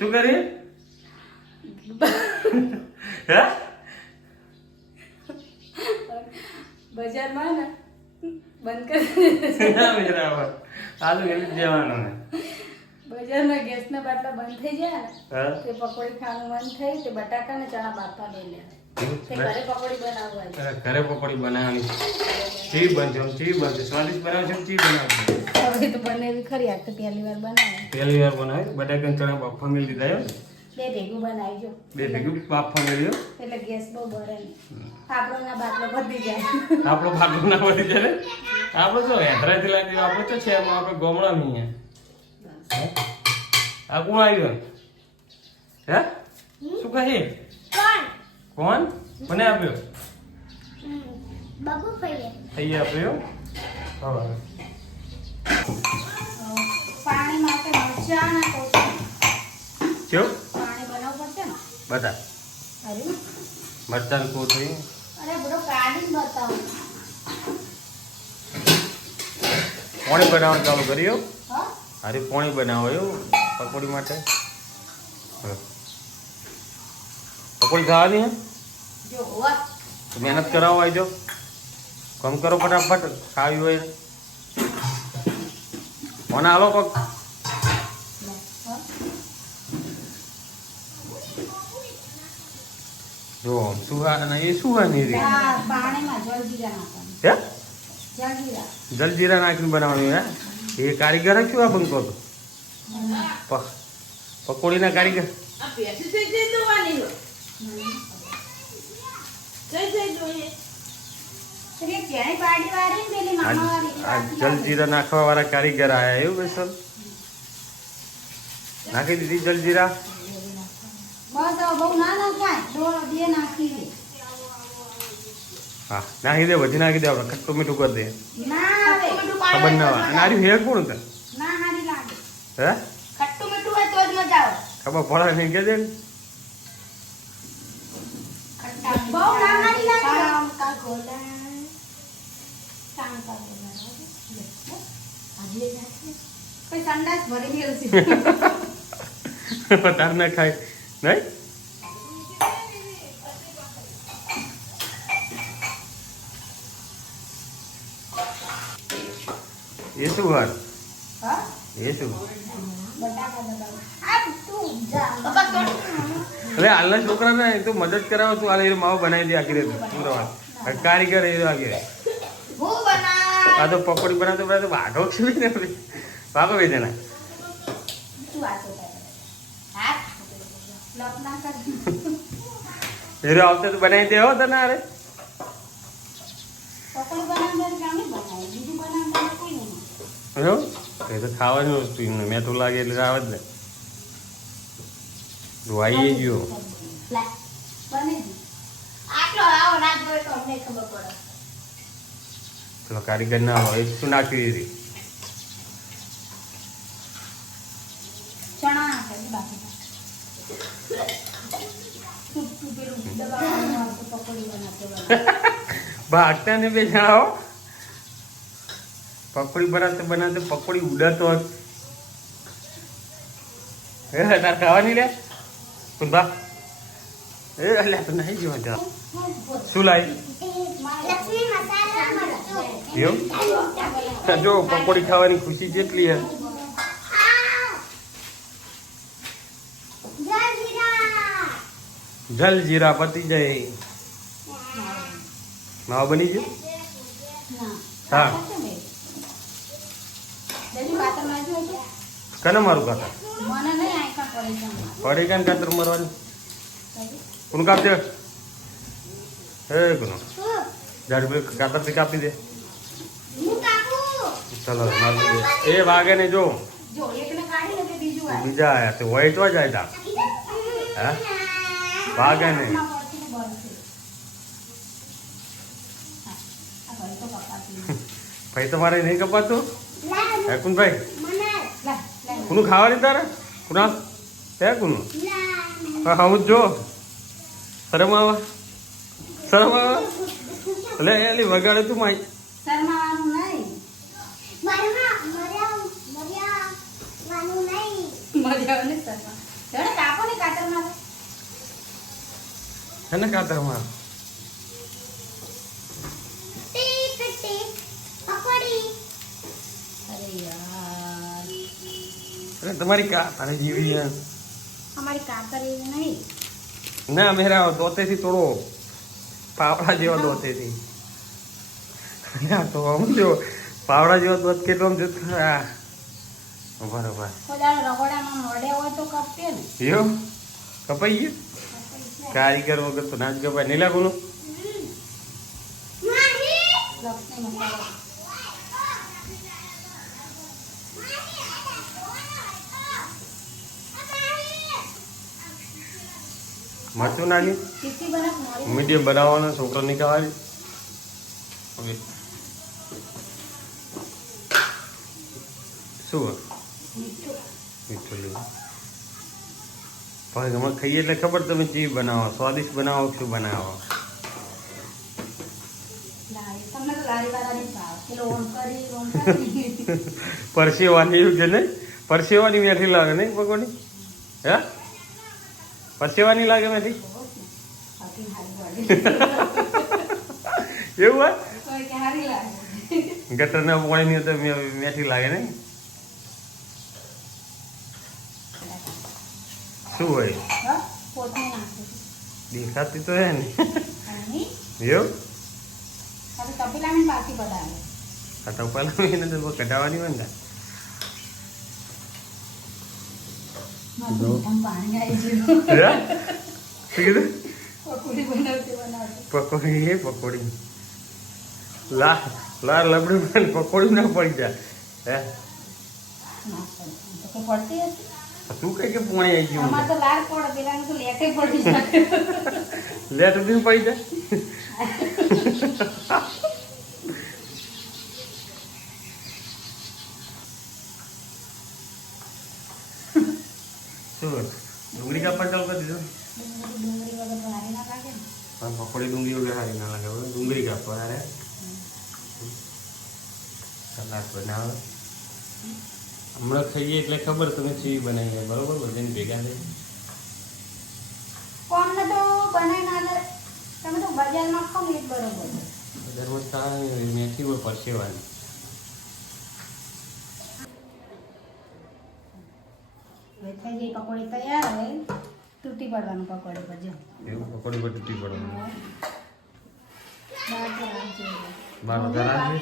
શું કરી હે બજારમાં ને બંધ કરી બરાબર આલુ ગેલી જવાનું ને બજારમાં ગેસના બાટલા બંધ થઈ જાય ને હા તે પકોડી ખાવાનું મન થઈ તે બટાકા ને ચણા બાફવા લઈ લે તે ઘરે પકોડી બનાવવા ઘરે પકોડી બનાવવાની ચી બનજો ચી બનજો સ્વાદિષ્ટ બનાવજો ચી બનાવજો હવે તો બનાવી ખરી આ તો પહેલી વાર બનાવે પહેલી વાર બનાવી બટાકા ચણા બાફવા મેળ દીધા એમ બે ભેગું બનાવીજો બે ભેગું બાફવા મેળ્યો એટલે ગેસ બહુ બળે નહીં આપણો ના બાટલો વધી જાય આપણો ભાગો ના વધી જાય ને આપણે જો હેદરાથી લાગી આપણે તો છે એમાં આપણે ગોમડા નહીં આ કોણ આવ્યું હે શું કહે કોણ મને આપ્યો બાબુ ભાઈ થઈ આપ્યો હવે પાણી માટે મરચા ના કોથળી કેવું પાણી બનાવવું પડશે ને બતા અરે મરચાં કોથળી અરે બરો કાઢીને બતાવો પોણી બનાવવાનું ચાલુ કર્યું હા અરે પોણી બનાવો એવું પકોડી માટે પકોડી ખાવાની હે જો વાહ તો મહેનત કરાવો આવજો કામ કરો ફટાફટ ખાવી હોય મને હાલો પગ જો શું એ શું હોય નહીં પાણીમાં જલજીરા નાખવાનું હે જલજીરા જલજીરા નાખીને બનાવવાનું હે એ કારીગર શું આ બંકો તો પકોડીના કારીગર જલજીરા નાખવા વાળા કારીગર આયા એવું બેસલ નાખી દીધી જલજીરા હા નાખી દે વધી નાખી દે આપણે ખટ્ટું મીઠું કરી દે ખબર ના હોય અને આર્યું હેર કોણ હતા હે ખબર પડે નહીં કે દે ને તાર ના ખાય નહીં એ શું વાત એ શું અરે હાલના છોકરા ને તું મદદ કરાવો તું હાલ માવો બનાવી દે આખી રીતે કારીગર એ આગે આ તો પકોડી બનાવતો બનાવતો વાઘો છે ને વાઘો બે જણા હીરો આવતે તો બનાવી દે હો તને અરે એ તો ખાવાની વસ્તુ મેં તો લાગે એટલે આવે જ ને ધોવાઈ ગયો પેલો કારીગર ના હોય શું નાખી દીધી ભાગતા ને બે જણાવો પકોડી બનાવતે પકોડી ઉડાતો તાર ખાવાની લે બા એ અલ્યા તો નહીં જોવા શું લાવી એવું જો પકોડી ખાવાની ખુશી જેટલી હે જલજીરા પતી જાય માવો બની ગયો હા કને મારું કાતર પડે કાન કાતર મારવાનું કોણ કાપજે હે કોનો ઝાડ કાતર થી કાપી દે ચલો મારું એ વાગે ને જો બીજા આયા તે હોય તો જાય તા હા વાગે ને ભાઈ તમારે નહીં કપાતું હે કુન ભાઈ કુનું ખાવાની તારે કુના હે કુનું હા હું જો શરમ આવે એટલે એલી વગાડે તું માઈ હે ને કાતરમાં અરે યાર અરે તમારી તારે જેવી યાર हमारी कातर ये नहीं ના મેરા દોતેથી થોડો પાવડા જેવો દોતેથી ના તો આમ જો પાવડા જેવો દોત કેટલો આમ જતો બરોબર ખોદાળ રગોડામાં મોડે હોય તો કપે ને યો કપાઈ ગયું કારીગર વગર તો ના જ કપાય નહીં લાગુનું લક્ષ્મી મસાલો મરચું નાખી તીખી બનાવ મોરી મીડિયમ બનાવવાનો છોકરો નહીં ખાવાની હવે શું મીઠું મીઠું લીધું પણ અમે ખાઈએ એટલે ખબર તમે ચીજ બનાવો સ્વાદિષ્ટ બનાવો કે શું બનાવો લારી તમને તો લારી વાળા નહીં ભાવ પેલો ઓમ કરી પરસેવાની એવું છે ને પરસેવાની મેથી લાગે નહીં પકોડી હે પરસેવાની લાગે મેથી બાકી હારી વાળી એવું હોય કોઈ કે હારી લાગે ગટરના પાણીની તો મેથી લાગે નહીં શું હોય હા પોતે નાખે દેખાતી તો હે ને અને એવું હવે કપિલાની પાછી બનાવે આ તો પહેલા એને તો કઢાવવાની હોય ને મારું પાણી આવી હે? શું કીધું પકોડી બનાવતી પકોડી એ પકોડી લાર લબડી પણ પકોડી ના પડી જાય હે તો કે પડતી હશે તું કઈ કે પોણી આવી ગયું અમાર તો લાર પડે પેલાને તો લેટે પડી જાય લેટ બી પડી જાય શું ડુંગળી કાપવા ચાલુ કરી દીધું ડુંગળી વગર તો હારી ના લાગે ને પણ પકોડી ડુંગળી વગર સારી ના લાગે હવે ડુંગળી કાપવા હારે સલાડ બનાવે હમણાં ખાઈએ એટલે ખબર તમે ચીવી બનાવી છે બરોબર બધાને ભેગા થઈ કોમને તો બનાવી ના લે તમે તો બજારમાં ખાવ ને એ જ બરોબર બજારમાં સારી મેથી હોય પરસેવાની હવે થઈ ગઈ પકોડી તૈયાર હવે તૂટી પડવાનું પકોડી પર જો એવું પકોડી પર તૂટી પડવાનું બહાર તો રાખજો બાર વધારે રાખજે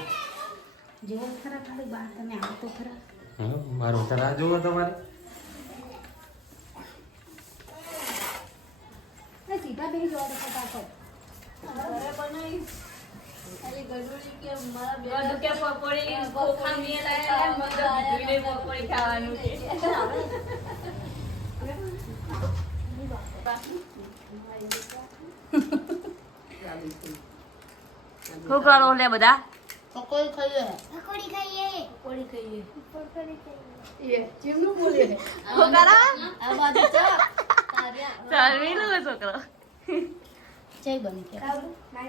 જેવો ખરા ખાલી બહાર તમે આવો તો ખરા હા મારું વધારે રાહ જોવો તમારે સીધા બેસી જવા દે ફટાફટ ઘરે બનાવી અરે ગડુડી કે મારા બે કે પકોડી ખોખા મે લાયા મત પકોડી ખાવાનું છે શું કરો લે બધા પકોડી ખાઈએ એ ચીમનું બોલે શું કરો આ બાજુ ચા ચાલવી લો છોકરો જય બની કે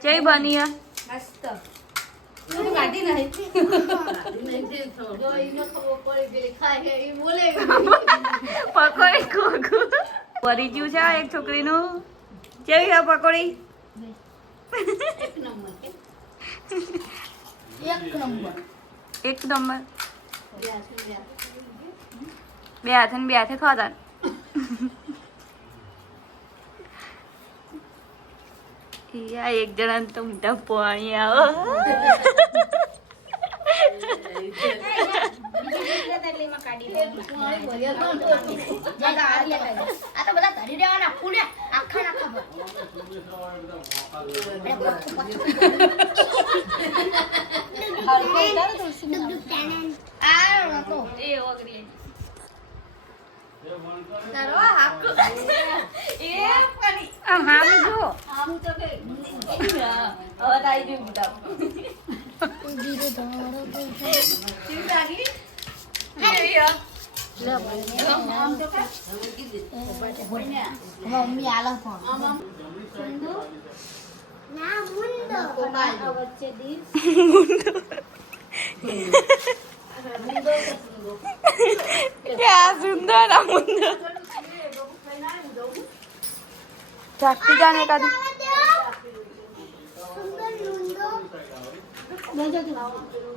જય બની મસ્ત તું કાઢી નહીં જો ઈનો ખબર પડી પેલી ખાય છે ઈ બોલે પકોડી ખોખું પડી ગયું છે એક છોકરીનું કેવી છે પકોડી એક નંબર કે એક નંબર એક નંબર બે બે હાથે હાથે ને બે હાથે ખાતા યા એક જણા તો મોટા પાણી આવો તેલીમાં કાઢી પાણી ભર્યા તો આ તો બધા ધરી દેવાના પૂરે આખા નાખા એ ઓગરી તારો હાક એ પાણી આમ હાલ જો આમ તો કે હવે તાઈ દઉં બુડા શું લાગી આમ તો કે મમ્મી આલો ફોન આમ આમ વચ્ચે દી क्या सुंदर मुंदर जाती जाने का લઈ જજો લાવો